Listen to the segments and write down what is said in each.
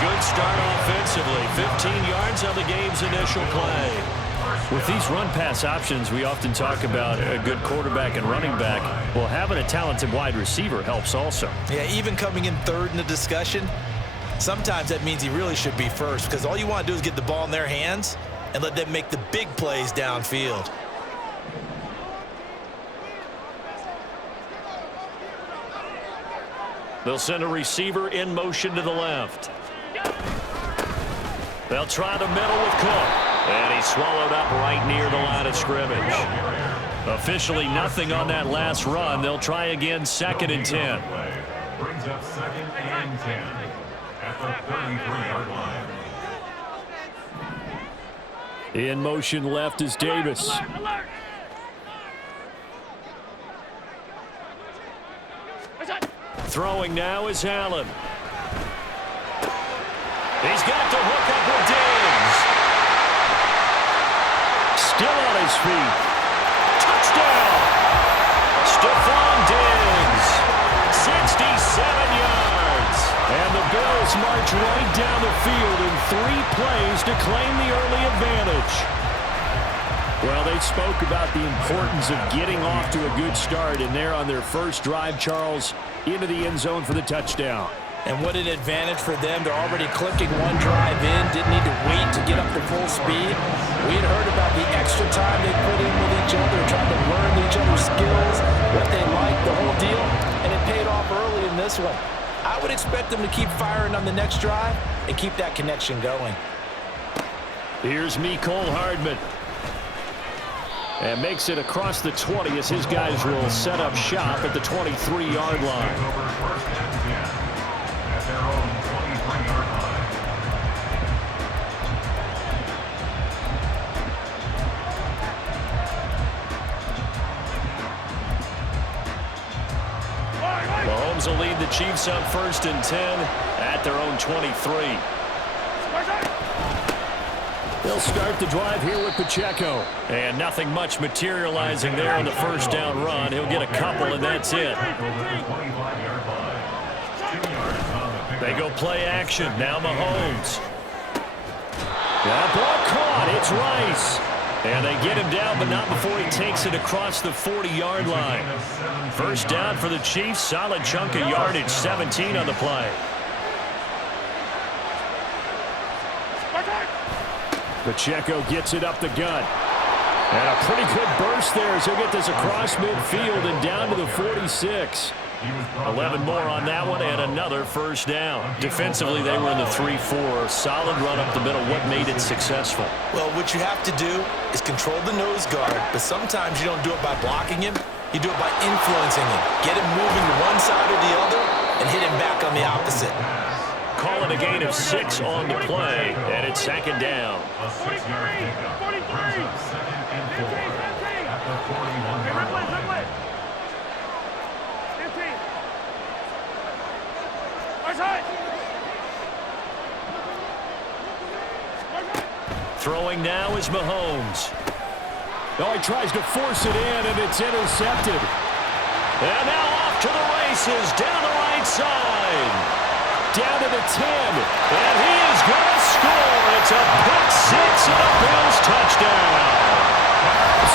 good start offensively. 15 yards on the game's initial play. With these run-pass options, we often talk about a good quarterback and running back. Well, having a talented wide receiver helps also. Yeah, even coming in third in the discussion, sometimes that means he really should be first, because all you want to do is get the ball in their hands and let them make the big plays downfield. They'll send a receiver in motion to the left. They'll try the middle with Cook. And he's swallowed up right near the line of scrimmage. Officially nothing on that last run. They'll try again, 2nd and 10. Brings up 2nd and 10 at the 33-yard line. In motion left is Davis. Throwing now is Allen. He's got to hook up with Diggs. Still on his feet. Touchdown. Stephon Diggs. 67 yards. And the Bills march right down the field in 3 plays to claim the early advantage. Well, they spoke about the importance of getting off to a good start, and they're on their first drive, Charles, into the end zone for the touchdown. And what an advantage for them. They're already clicking one drive in, didn't need to wait to get up to full speed. We had heard about the extra time they put in with each other, trying to learn each other's skills, what they like, the whole deal, and it paid off early in this one. I would expect them to keep firing on the next drive and keep that connection going. Here's Mecole Hardman. And makes it across the 20 as his guys will set up shop at the 23-yard line. Mahomes will lead the Chiefs up 1st and 10 at their own 23. They'll start the drive here with Pacheco. And nothing much materializing there on the first down run. He'll get a couple, and that's it. They go play action. Now Mahomes. That ball caught. It's Rice. And they get him down, but not before he takes it across the 40-yard line. First down for the Chiefs. Solid chunk of yardage. 17 on the play. Pacheco gets it up the gut. And a pretty good burst there as he'll get this across midfield and down to the 46. 11 more on that one and another first down. Defensively, they were in the 3-4. Solid run up the middle. What made it successful? Well, what you have to do is control the nose guard, but sometimes you don't do it by blocking him. You do it by influencing him. Get him moving to one side or the other and hit him back on the opposite. Call it a gain of 6 on the play, and it's 2nd down. A 6-yard pickup brings up 2nd and 4 at the 41-yard line. Throwing now is Mahomes. Oh, he tries to force it in, and it's intercepted. And now off to the races, down the right side. Down to the 10, and he is going to score. It's a pick 6 and a Bills touchdown.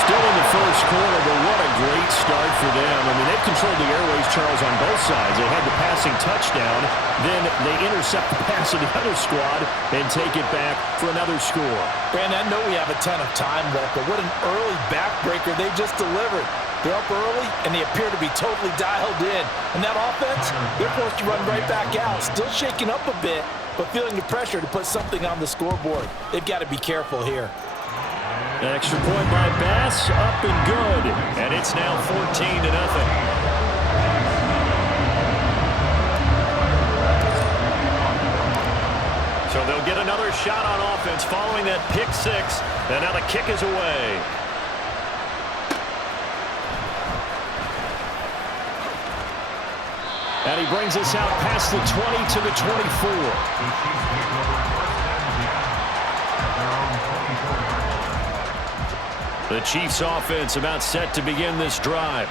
Still in the first quarter, but what a great start for them. I mean, they've controlled the airways, Charles, on both sides. They had the passing touchdown, then they intercept the pass of the other squad and take it back for another score. Brandon, I know we have a ton of time left, but what an early backbreaker they just delivered. They're up early, and they appear to be totally dialed in. And that offense, they're forced to run right back out. Still shaking up a bit, but feeling the pressure to put something on the scoreboard. They've got to be careful here. Extra point by Bass, up and good. And it's now 14-0. So they'll get another shot on offense following that pick 6. And now the kick is away. And he brings us out past the 20 to the 24. The Chiefs offense about set to begin this drive.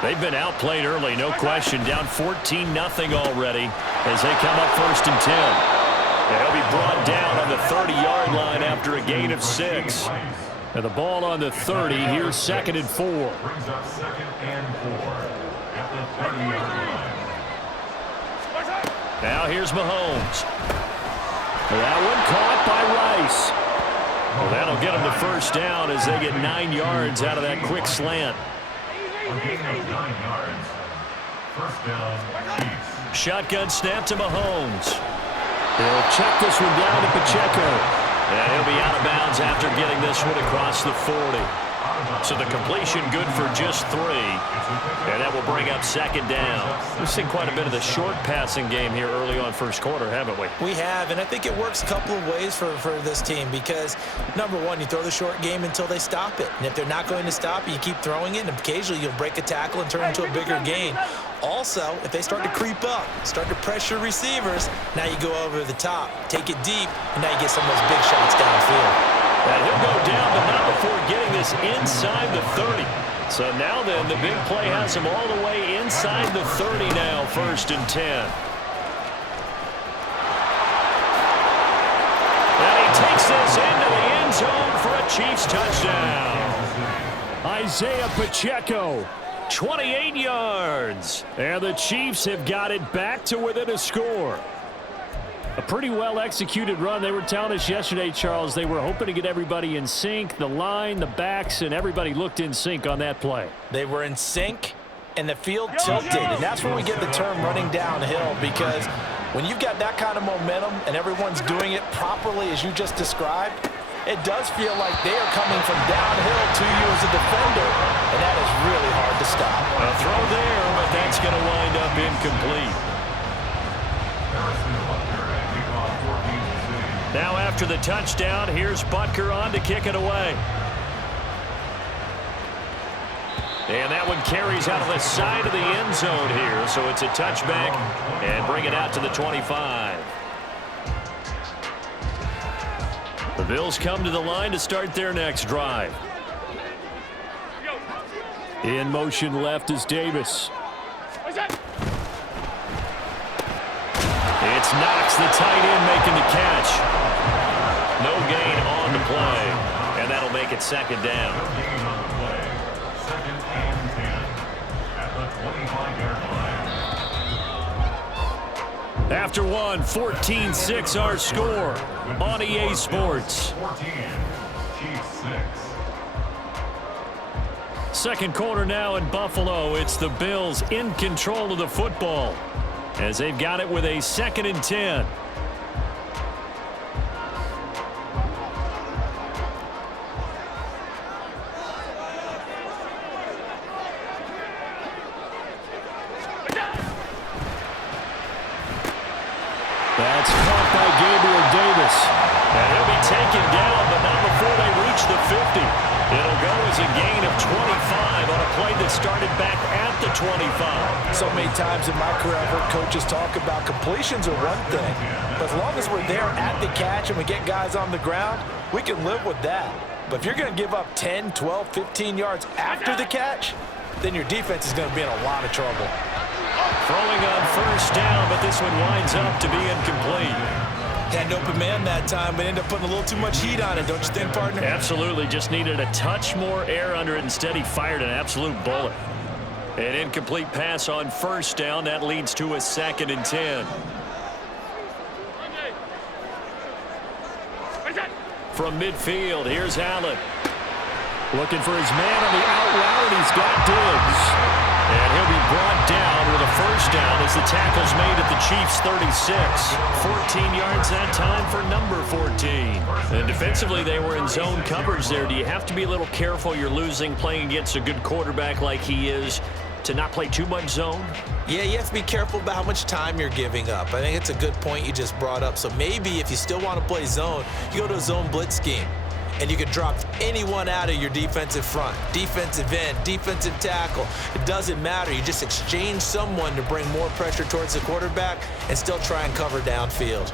They've been outplayed early, no question. Down 14-0 already as they come up 1st and 10. And he'll be brought down on the 30-yard line after a gain of 6. And the ball on the 30. Here's 2nd and 4. Brings up 2nd and 4 at the 30-yard line. Now here's Mahomes. That one caught by Rice. Well, that'll get him the first down as they get 9 yards out of that quick slant. A gain of 9 yards. First down, Chiefs. Shotgun snap to Mahomes. He'll check this one down to Pacheco. And he'll be out of bounds after getting this one across the 40. So the completion good for just 3. And that will bring up 2nd down. We've seen quite a bit of the short passing game here early on first quarter, haven't we? We have, and I think it works a couple of ways for this team because, number one, you throw the short game until they stop it. And if they're not going to stop it, you keep throwing it, and occasionally you'll break a tackle and turn it into a bigger gain. Also, if they start to creep up, start to pressure receivers, now you go over the top, take it deep, and now you get some of those big shots downfield. And he'll go down, but not before getting this inside the 30. So now then, the big play has him all the way inside the 30 now, 1st and 10. And he takes this into the end zone for a Chiefs touchdown. Isaiah Pacheco, 28 yards. And the Chiefs have got it back to within a score. A pretty well-executed run. They were telling us yesterday, Charles, they were hoping to get everybody in sync, the line, the backs, and everybody looked in sync on that play. They were in sync, and the field tilted, and that's where we get the term running downhill because when you've got that kind of momentum and everyone's doing it properly as you just described, it does feel like they are coming from downhill to you as a defender, and that is really hard to stop. A throw there, but that's going to wind up incomplete. Now after the touchdown, here's Butker on to kick it away. And that one carries out of the side of the end zone here, so it's a touchback and bring it out to the 25. The Bills come to the line to start their next drive. In motion left is Davis. It's Knox, the tight end, making the catch. No gain on the play, and that'll make it 2nd down. No gain on the play. 2nd and 10 at the 25-yard line. After one, 14-6 our score on EA Sports. 14, Chiefs 6. Second quarter now in Buffalo. It's the Bills in control of the football as they've got it with a 2nd and 10. That's caught by Gabriel Davis. And he'll be taken down, but not before they reach the 50. It'll go as a gain of 25 on a play that started back at the 25. So many times in my career, I've heard coaches talk about completions are one thing. But as long as we're there at the catch and we get guys on the ground, we can live with that. But if you're going to give up 10, 12, 15 yards after the catch, then your defense is going to be in a lot of trouble. Throwing on 1st down, but this one winds up to be incomplete. Had an open man that time, but ended up putting a little too much heat on it, don't you think, partner? Absolutely. Just needed a touch more air under it. Instead, he fired an absolute bullet. An incomplete pass on 1st down. That leads to a 2nd and 10. From midfield, here's Allen. Looking for his man on the out route, and he's got Diggs. And he'll be brought down with a 1st down as the tackle's made at the Chiefs' 36. 14 yards that time for number 14. And defensively, they were in zone coverage there. Do you have to be a little careful? You're losing, playing against a good quarterback like he is, to not play too much zone? Yeah, you have to be careful about how much time you're giving up. I think it's a good point you just brought up. So maybe if you still want to play zone, you go to a zone blitz scheme. And you can drop anyone out of your defensive front, defensive end, defensive tackle. It doesn't matter. You just exchange someone to bring more pressure towards the quarterback and still try and cover downfield.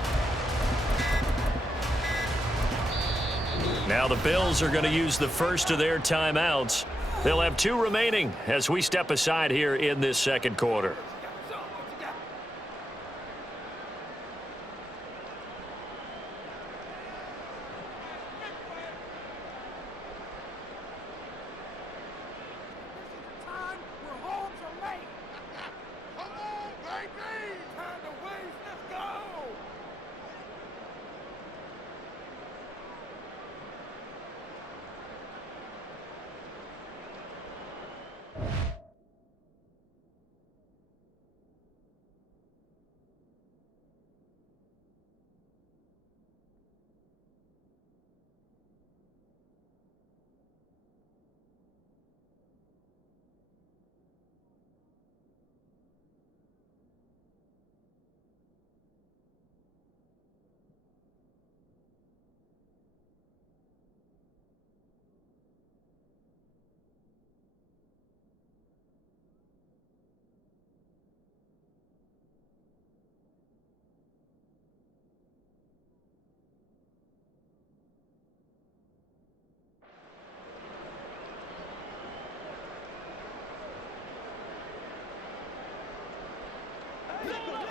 Now the Bills are going to use the first of their timeouts. They'll have 2 remaining as we step aside here in this second quarter.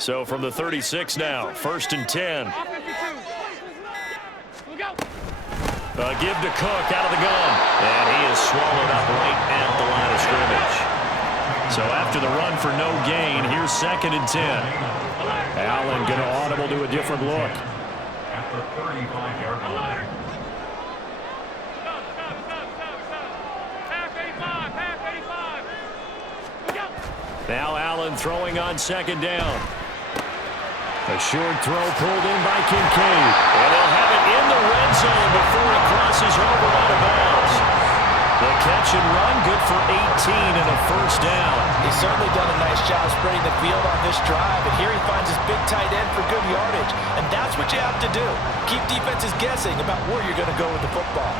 So from the 36 now, 1st and 10. A give to Cook out of the gun. And he is swallowed up right at the line of scrimmage. So after the run for no gain, here's 2nd and 10. Allen going to audible to a different look. At the 35-yard line. Now Allen throwing on 2nd down. A short throw pulled in by Kincaid. And they'll have it in the red zone before he crosses over out of bounds. The catch and run, good for 18 and a 1st down. He's certainly done a nice job spreading the field on this drive, and here he finds his big tight end for good yardage. And that's what you have to do. Keep defenses guessing about where you're going to go with the football.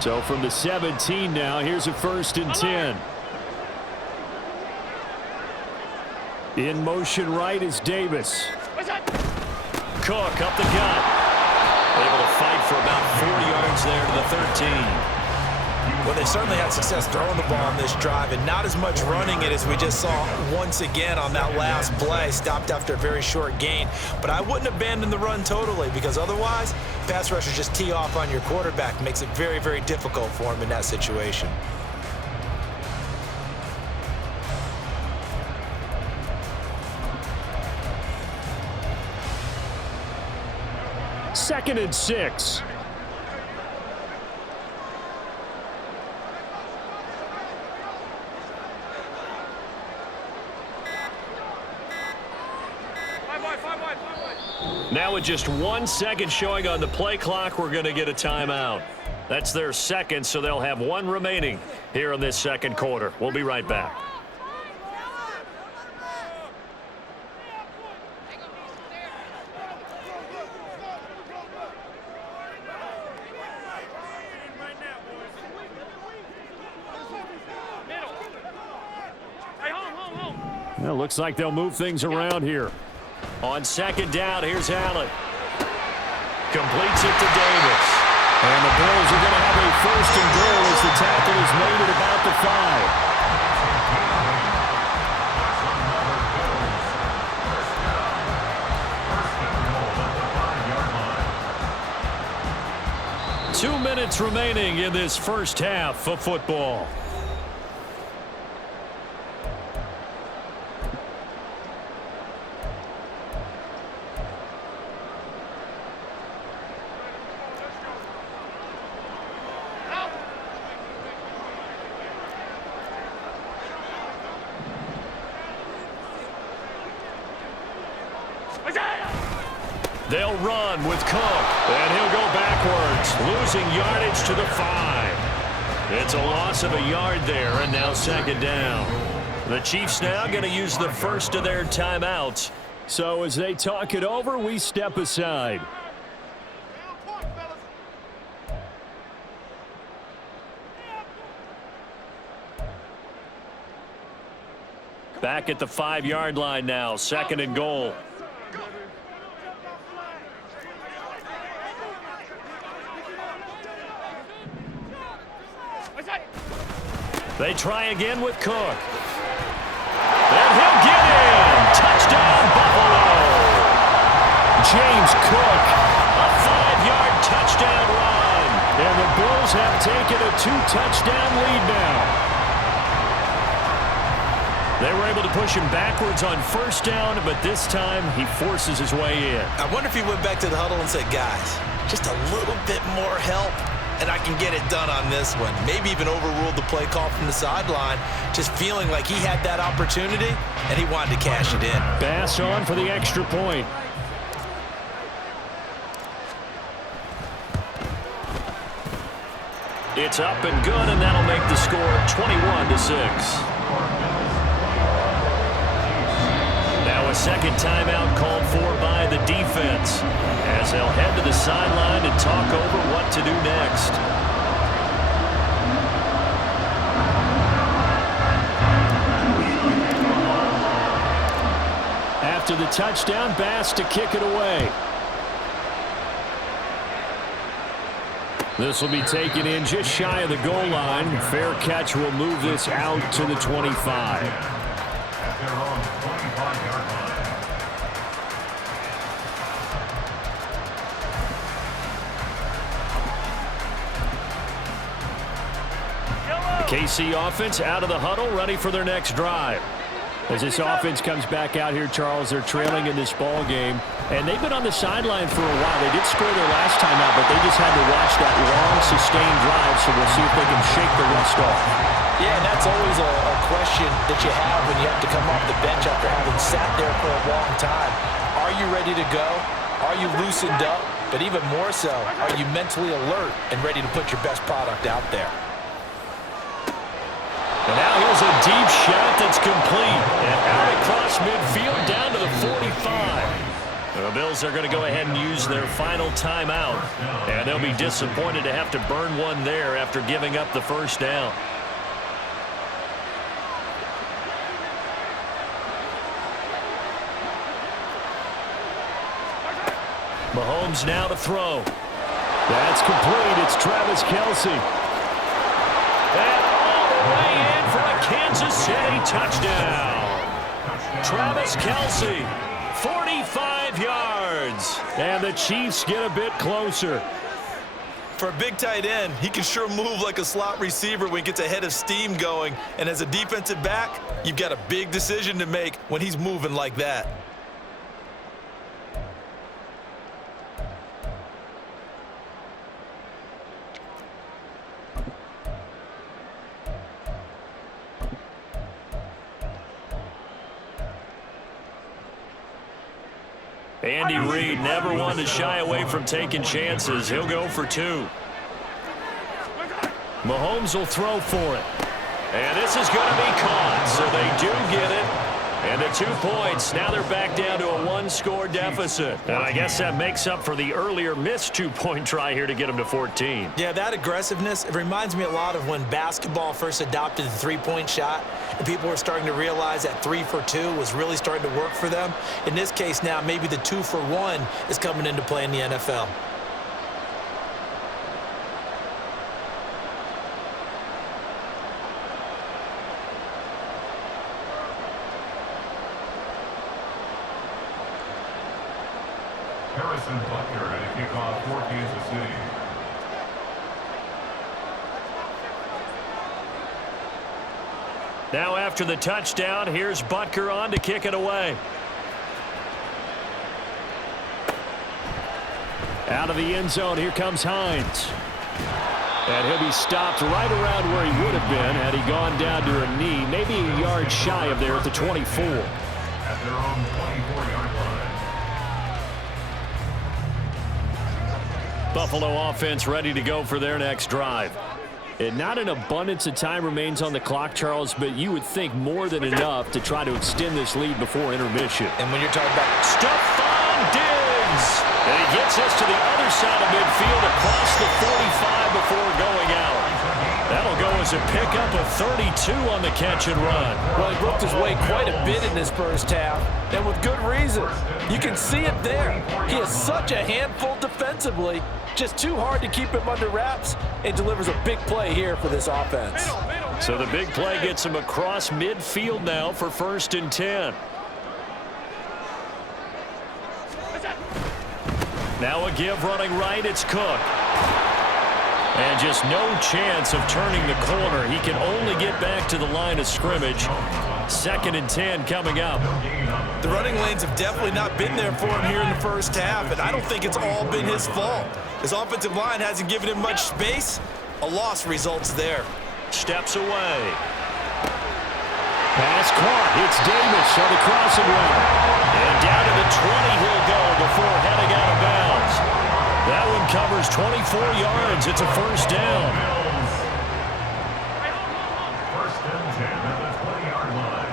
So from the 17 now, here's a 1st and 10. In motion right is Davis. Cook up the gut. Able to fight for about 4 yards there to the 13. Well, they certainly had success throwing the ball on this drive, and not as much running it as we just saw once again on that last play. Stopped after a very short gain. But I wouldn't abandon the run totally, because otherwise, pass rushers just tee off on your quarterback. Makes it very, very difficult for him in that situation. Second and 6. Now with just 1 second showing on the play clock, we're going to get a timeout. That's their second, so they'll have 1 remaining here in this 2nd quarter. We'll be right back. Well, looks like they'll move things around here. On 2nd down, here's Allen. Completes it to Davis. And the Bills are going to have a 1st and goal as the tackle is made at about the 5. 2 minutes remaining in this 1st half of football. They'll run with Cook, and he'll go backwards, losing yardage to the 5. It's a loss of a yard there, and now 2nd down. The Chiefs now going to use the first of their timeouts. So as they talk it over, we step aside. Back at the 5-yard line now, 2nd and goal. They try again with Cook. And he'll get in. Touchdown, Buffalo. James Cook, a 5-yard touchdown run. And the Bills have taken a 2-touchdown lead now. They were able to push him backwards on 1st down, but this time he forces his way in. I wonder if he went back to the huddle and said, guys, just a little bit more help, and I can get it done on this one. Maybe even overruled the play call from the sideline, just feeling like he had that opportunity, and he wanted to cash it in. Bass on for the extra point. It's up and good, and that'll make the score 21-6. Now a second timeout called for by the defense as they'll head to the sideline and talk over what to do next. After the touchdown, Bass to kick it away. This will be taken in just shy of the goal line. Fair catch will move this out to the 25. At their own 25-yard line. The KC offense out of the huddle, ready for their next drive. As this offense comes back out here, Charles, they're trailing in this ball game, and they've been on the sideline for a while. They did score their last time out, but they just had to watch that long, sustained drive, so we'll see if they can shake the rust off. Yeah, and that's always a question that you have when you have to come off the bench after having sat there for a long time. Are you ready to go? Are you loosened up? But even more so, are you mentally alert and ready to put your best product out there? And now here's a deep shot that's complete. And out across midfield down to the 45. The Bills are going to go ahead and use their final timeout. And they'll be disappointed to have to burn one there after giving up the first down. Mahomes now to throw. That's complete. It's Travis Kelce. And all the way in for a Kansas City touchdown. Travis Kelce, 45 yards. And the Chiefs get a bit closer. For a big tight end, he can sure move like a slot receiver when he gets a head of steam going. And as a defensive back, you've got a big decision to make when he's moving like that. Andy Reid never one to shy away from taking chances. He'll go for two. Mahomes will throw for it. And this is going to be caught, so they do get it. And the 2 points. Now they're back down to a one-score deficit. And I guess that makes up for the earlier missed two-point try here to get them to 14. Yeah, that aggressiveness, it reminds me a lot of when basketball first adopted the three-point shot, and people were starting to realize that 3 for 2 was really starting to work for them. In this case now, maybe the 2 for 1 is coming into play in the NFL. Harrison Butker at a kickoff for Kansas City. Now after the touchdown, here's Butker on to kick it away. Out of the end zone, here comes Hines. And he'll be stopped right around where he would have been had he gone down to a knee, maybe a yard shy of there at the 24. At their own 24-yard line. Buffalo offense ready to go for their next drive. And not an abundance of time remains on the clock, Charles, but you would think more than enough to try to extend this lead before intermission. And when you're talking about Stephon Diggs! And he gets us to the other side of midfield across the 45 before going out. That'll go as a pickup of 32 on the catch and run. Well, he worked his way quite a bit in this first half, and with good reason. You can see it there. He is such a handful defensively. Just too hard to keep him under wraps, and delivers a big play here for this offense. So the big play gets him across midfield now for 1st and 10. Now a give running right, it's Cook. And just no chance of turning the corner. He can only get back to the line of scrimmage. 2nd and 10 coming up. The running lanes have definitely not been there for him here in the first half, and I don't think it's all been his fault. His offensive line hasn't given him much space. A loss results there. Steps away. Pass caught. It's Davis on the crossing route. And down to the 20 he'll go before heading out of bounds. That one covers 24 yards. It's a 1st down. 1st and 10 at the 20-yard line.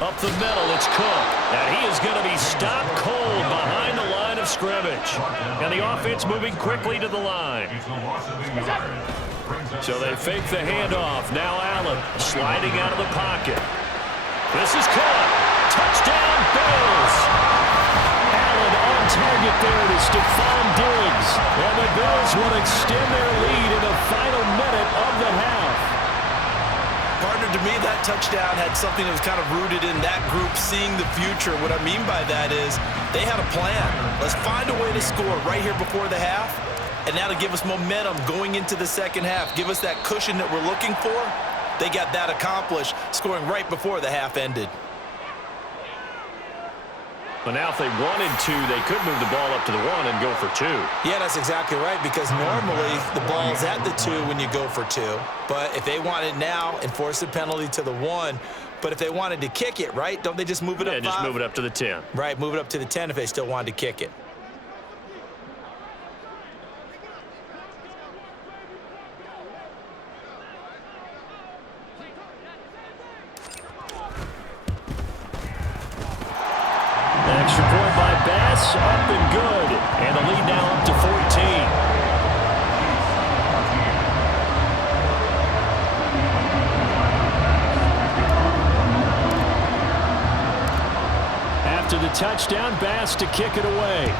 Up the middle, it's Cook. And he is going to be stopped cold behind the line of scrimmage. And the offense moving quickly to the line. It's a loss of a yard. So they fake the handoff. Now Allen sliding out of the pocket. This is caught. target there is Stephon Diggs. And the Bills will extend their lead in the final minute of the half. Partner, to me, that touchdown had something that was kind of rooted in that group seeing the future. What I mean by that is they had a plan. Let's find a way to score right here before the half, and that'll give us momentum going into the second half. Give us that cushion that we're looking for. They got that accomplished, scoring right before the half ended. But now if they wanted to, they could move the ball up to the 1 and go for 2. Yeah, that's exactly right, because normally the ball's at the 2 when you go for 2. But if they want it now, enforce the penalty to the 1. But if they wanted to kick it, right, don't they just move it up 5? Yeah, just move it up to the 10. Right, move it up to the 10 if they still wanted to kick it. Extra point by Bass, up and good. And the lead now up to 14. After the touchdown, Bass to kick it away.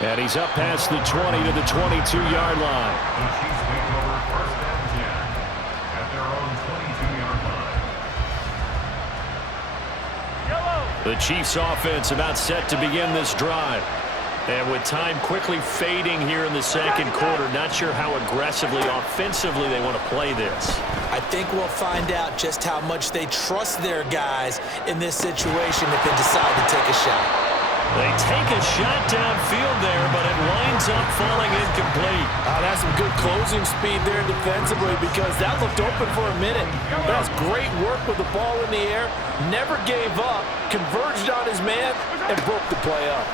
And he's up past the 20 to the 22-yard line. The Chiefs take over first and 10 at their own 22-yard line. The Chiefs offense about set to begin this drive. And with time quickly fading here in the second quarter, not sure how aggressively, offensively they want to play this. I think we'll find out just how much they trust their guys in this situation if they decide to take a shot. They take a shot downfield there, but it winds up falling incomplete. That's some good closing speed there defensively, because that looked open for a minute. That's great work with the ball in the air. Never gave up, converged on his man, and broke the play up.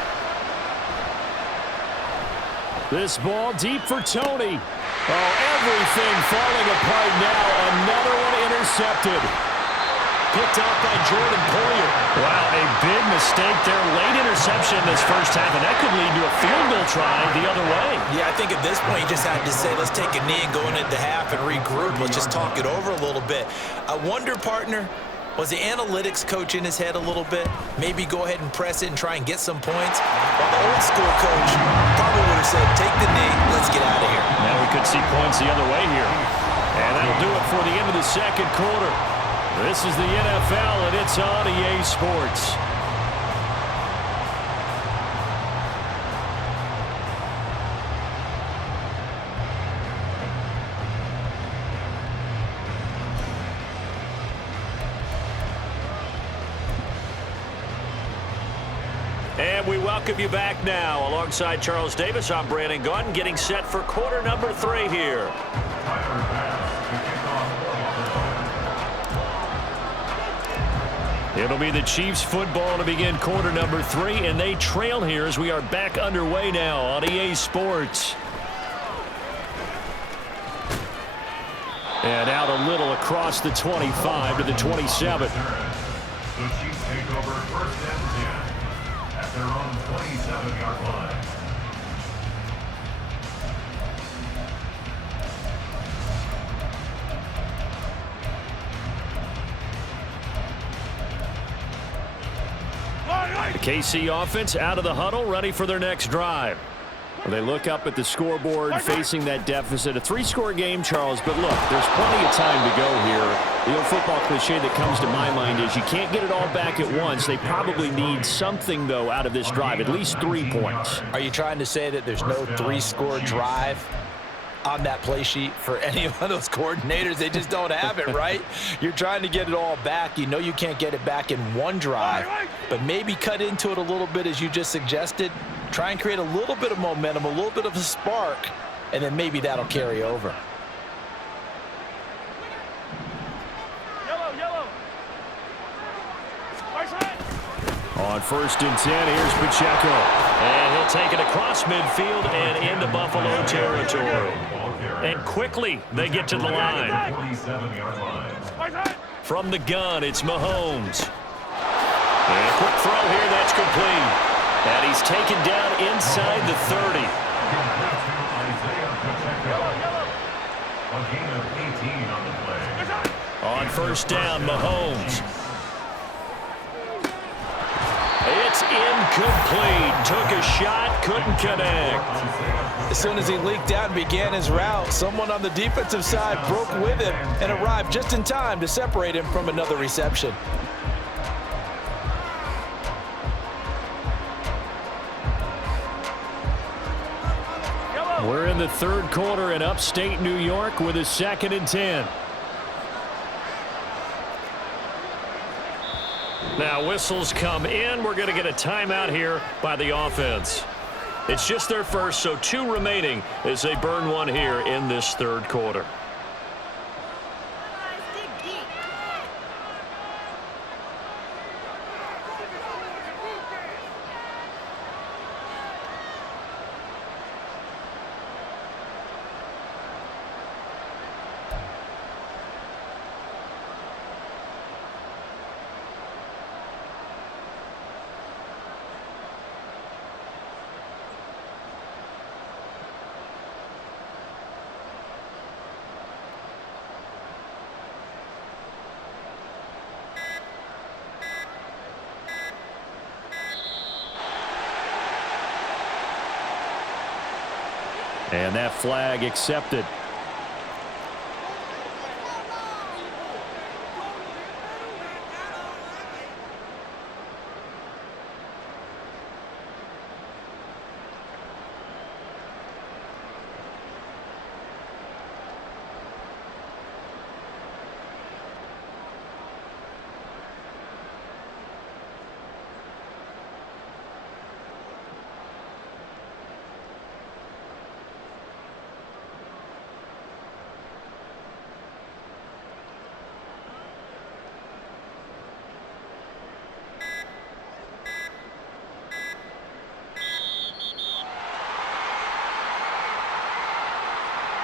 This ball deep for Tony. Oh, everything falling apart now. Another one intercepted. Picked off by Jordan Poyer. Wow, a big mistake there. Late interception this first half, and that could lead to a field goal try the other way. Yeah, I think at this point you just had to say, let's take a knee and go into the half and regroup. Let's just talk it over a little bit. I wonder, partner, was the analytics coach in his head a little bit? Maybe go ahead and press it and try and get some points? While the old school coach probably would have said, take the knee, let's get out of here. Now we could see points the other way here. And that'll do it for the end of the second quarter. This is the NFL, and it's on EA Sports. And we welcome you back now. Alongside Charles Davis, I'm Brandon Gaudin, getting set for quarter number 3 here. It'll be the Chiefs football to begin quarter number 3, and they trail here as we are back underway now on EA Sports. And out a little across the 25 to the 27. The Chiefs take over first and 10 at their own 27-yard line. The KC offense out of the huddle, ready for their next drive. They look up at the scoreboard, facing that deficit. A 3-score game, Charles, but look, there's plenty of time to go here. The old football cliche that comes to my mind is you can't get it all back at once. They probably need something, though, out of this drive, at least 3 points. Are you trying to say that there's no 3-score drive on that play sheet for any of those coordinators? They just don't have it, right? You're trying to get it all back. You know you can't get it back in one drive, but maybe cut into it a little bit as you just suggested. Try and create a little bit of momentum, a little bit of a spark, and then maybe that'll carry over. On first and 10, here's Pacheco. And he'll take it across midfield and into Buffalo territory. And quickly, they get to the line. 27-yard line. From the gun, it's Mahomes. And a quick throw here, that's complete. And he's taken down inside the 30. A gain of 18 on the play. On first down, Mahomes. It's incomplete. Took a shot, couldn't connect. As soon as he leaked out and began his route, someone on the defensive side broke with him and arrived just in time to separate him from another reception. We're in the third quarter in upstate New York with a 2nd and 10. Now whistles come in. We're going to get a timeout here by the offense. It's just their first, so 2 remaining as they burn one here in this third quarter. And that flag accepted.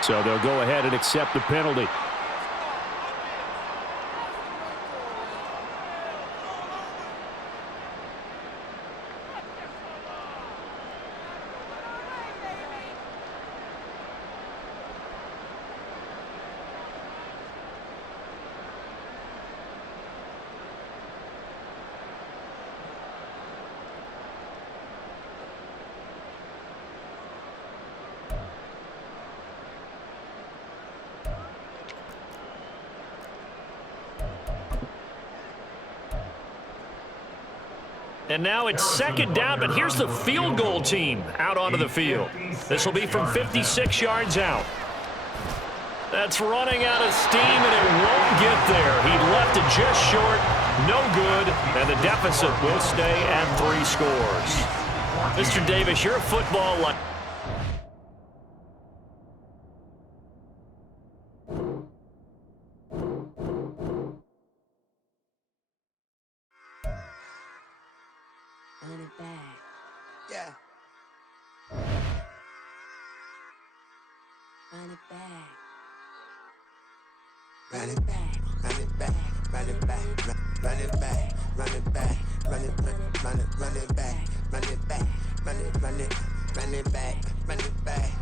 So they'll go ahead and accept the penalty. And now it's 2nd down, but here's the field goal team out onto the field. This will be from 56 yards out. That's running out of steam, and it won't get there. He left it just short, no good, and the deficit will stay at 3 scores. Mr. Davis, you're a football like. Run it back. Yeah. Run it back. Run it back. Run it back. Run it back. Run it back. Run it back. Run it back. Run it back. Run it back. Run it back. Run it back. Run it back.